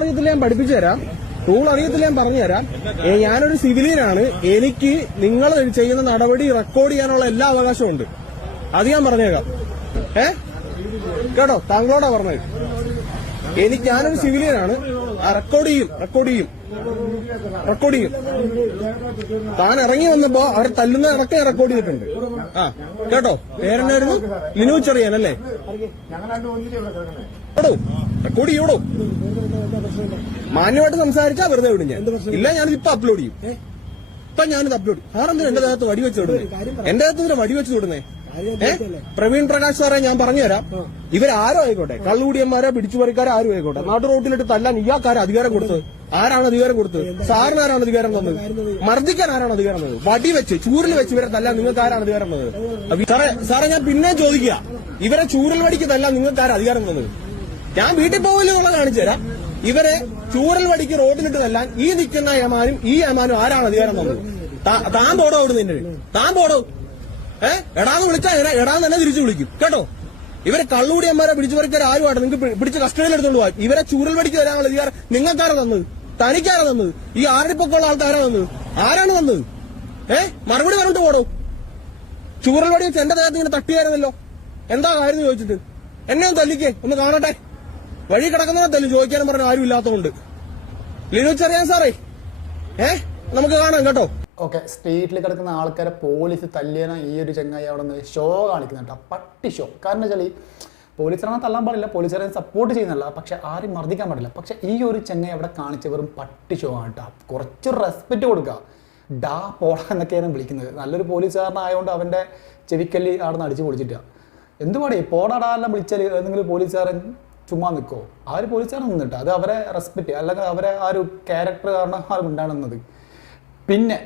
അറിയത്തില്ല, ഞാൻ പഠിപ്പിച്ചു തരാം. റൂൾ അറിയത്തില്ല, ഞാൻ പറഞ്ഞു തരാം. ഞാനൊരു സിവിലിയനാണ്. എനിക്ക് നിങ്ങൾ ചെയ്യുന്ന നടപടി റെക്കോർഡ് ചെയ്യാനുള്ള എല്ലാ അവകാശവും ഉണ്ട്. അത് ഞാൻ പറഞ്ഞേക്കാം. കേട്ടോ, താങ്കളോടാ പറഞ്ഞത്. ഞാനൊരു സിവിലിയനാണ്. റെക്കോർഡ് ചെയ്യും. താൻ ഇറങ്ങി വന്നപ്പോ അവർ തല്ലുന്ന ഇടക്കെ റെക്കോർഡ് ചെയ്തിട്ടുണ്ട്. കേട്ടോ, പേരെന്നായിരുന്നു? ലിനു ചെറിയാനല്ലേ? റെക്കോർഡ് ചെയ്യോടോ. മാന്യമായിട്ട് സംസാരിച്ചാ വെറുതെ വിടും ഞാൻ. ഇല്ല, ഞാനിപ്പോ അപ്ലോഡ് ചെയ്യും. ഞാനിത് അപ്ലോഡ് ചെയ്യും. സാറെന്തിനാ എന്റെ ദേഹത്ത് വടിവെച്ച് വിടുന്നേ? എന്റെ ദേഹത്ത് വടിവെച്ച് വിടുന്നേ? പ്രവീൺ പ്രകാശ് സാറെ, ഞാൻ പറഞ്ഞുതരാം. ഇവരാരോ ആയിക്കോട്ടെ, കള്ളുകൂടിയന്മാരോ പിടിച്ചുപറിക്കാരോ ആരും ആയിക്കോട്ടെ, നാട്ടു റോട്ടിലിട്ട് തല്ലാൻ ഇയാൾക്കാരും അധികാരം കൊടുത്തത്? ആരാണ് അധികാരം കൊടുത്തത്? സാറിന് ആരാണ് അധികാരം തന്നത്? മർദ്ദിക്കാൻ ആരാണ് അധികാരം തന്നത്? വടി വെച്ച് ചൂരിൽ വെച്ച് ഇവരെ തല്ലാൻ നിങ്ങൾക്ക് ആരാണ് അധികാരം തന്നത്? സാറേ, ഞാൻ പിന്നെ ചോദിക്കുക, ഇവരെ ചൂരൽ വടിക്ക് തല്ലാൻ നിങ്ങൾക്ക് ആരാ അധികാരം തന്നത്? ഞാൻ വീട്ടിൽ പോകലുള്ള കാണിച്ചു തരാം. ഇവരെ ചൂരൽ വടിക്ക് റോഡിലിട്ട് തല്ലാൻ ഈ നിൽക്കുന്ന ഏമാനും ആരാണ് അധികാരം തന്നത്? താൻ പോടോ അവിടുന്ന്. താൻ പോടോ. എടാന്ന് വിളിച്ചാ എടാന്ന് തന്നെ തിരിച്ചു വിളിക്കും. കേട്ടോ, ഇവരെ കള്ളുകൂടിയന്മാരെ പിടിച്ചു പറിക്കാർ ആരുമായിട്ട് നിങ്ങൾക്ക് പിടിച്ച് കസ്റ്റഡിയിൽ എടുത്തോണ്ട് പോകാം. ഇവരെ ചൂരൽ വടിക്ക് തരാനുള്ള അധികാരം നിങ്ങൾക്കാരാ തന്നത്? തനിക്കാരാ തന്നത്? ഈ ആറടിപ്പൊക്കെയുള്ള ആൾക്കാരാ തന്നത്? ആരാണ് തന്നത്? മറുപടി പറഞ്ഞിട്ട് പോടോ. ചൂരൽ വടി വെച്ച് എന്റെ ദേഹത്ത് ഇങ്ങനെ തട്ടിയായിരുന്നല്ലോ, എന്താ കാര്യം ചോദിച്ചിട്ട്? എന്നെ ഒന്ന് തല്ലിക്കേ, ഒന്ന് കാണട്ടെ. വഴി കിടക്കുന്നവരെ തല്ലു, ചോദിക്കാനും പറഞ്ഞ ആരും ഇല്ലാത്തതുകൊണ്ട്. ലിനു ചെറിയാൻ സാറേ, നമുക്ക് കാണാം. കേട്ടോ, ഓക്കെ. സ്ട്രീറ്റിൽ കിടക്കുന്ന ആൾക്കാരെ പോലീസ് തല്ലിയാൽ ഈ ഒരു ചങ്ങായി അവിടെ നിന്ന് ഷോ കാണിക്കുന്നുണ്ട്. പട്ടി ഷോ. കാരണം വെച്ചാൽ പോലീസിനെ തല്ലാൻ പാടില്ല, പോലീസുകാരെ സപ്പോർട്ട് ചെയ്യുന്നില്ല, പക്ഷെ ആരും മർദ്ദിക്കാൻ പാടില്ല. പക്ഷെ ഈ ഒരു ചങ്ങായി അവിടെ കാണിച്ച വെറും പട്ടി ഷോ ആണ് കേട്ടോ. കുറച്ച് റെസ്പെക്റ്റ് കൊടുക്കുക. ഡാ പോടാ എന്നൊക്കെയാണ് വിളിക്കുന്നത്. നല്ലൊരു പോലീസുകാരനായതുകൊണ്ട് അവൻ്റെ ചെവിക്കല്ലി അവിടെ നിന്ന് അടിച്ച് പൊളിച്ചിട്ടാണ്. എന്തുപാടേ പോടാടാ എല്ലാം വിളിച്ചാൽ ഏതെങ്കിലും പോലീസുകാരൻ ചുമ്മാ നിൽക്കുമോ? ആ ഒരു പോലീസുകാരൻ നിന്നിട്ട് അത് അവരെ റെസ്പെക്റ്റ്, അല്ലെങ്കിൽ അവരെ ആ ഒരു ക്യാരക്ടർ കാരണം ആരും ഉണ്ടാകുന്നത്. പിന്നെ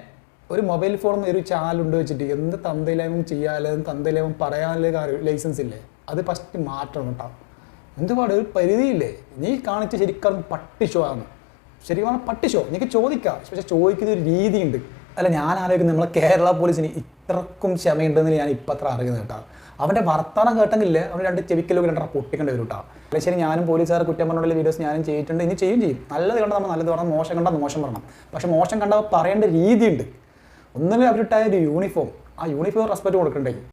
ഒരു മൊബൈൽ ഫോണും ഒരു ചാനലുണ്ട് വെച്ചിട്ട് എന്ത് തന്തയിലേവും ചെയ്യാതെ തന്തയിലേവും പറയാനുള്ള ലൈസൻസ് ഇല്ലേ? അത് ഫസ്റ്റ് മാറ്റണം കേട്ടോ. എന്തുപാട് ഒരു പരിധിയില്ലേ? നീ കാണിച്ച് ശരിക്കും പട്ടി ഷോ ആണ്. ശരിക്കും പട്ടി ഷോ. എനിക്ക് ചോദിക്കാം, പക്ഷെ ചോദിക്കുന്ന ഒരു രീതിയുണ്ട്. അല്ല, ഞാൻ ആലോചിക്കുന്നത് നമ്മളെ കേരള പോലീസിന് ഇത്രക്കും ക്ഷമയുണ്ടെന്ന് ഞാൻ ഇപ്പം അത്ര അറിയുന്നത് കേട്ടോ. അവൻ്റെ വർത്തമാനം കേട്ടെങ്കിലേ അവൻ രണ്ട് ചെവിക്കലൊക്കെ രണ്ടര പൊട്ടിക്കേണ്ടി വരും കേട്ടോ. അല്ലെ ശരി, ഞാനും പോലീസുകാർ കുറ്റം പറഞ്ഞുള്ള വീഡിയോസ് ഞാനും ചെയ്തിട്ടുണ്ട്, ഇനി ചെയ്യും. നല്ലത് കണ്ടാൽ നമ്മൾ നല്ലത് പറയണം, മോശം കണ്ടാൽ മോശം പറയണം. പക്ഷെ മോശം കണ്ടാൽ പറയേണ്ട രീതിയുണ്ട്. ഒന്നുകിൽ അവരിട്ടായ ഒരു യൂണിഫോം, ആ യൂണിഫോം റെസ്പെക്റ്റ് കൊടുക്കണ്ടേ?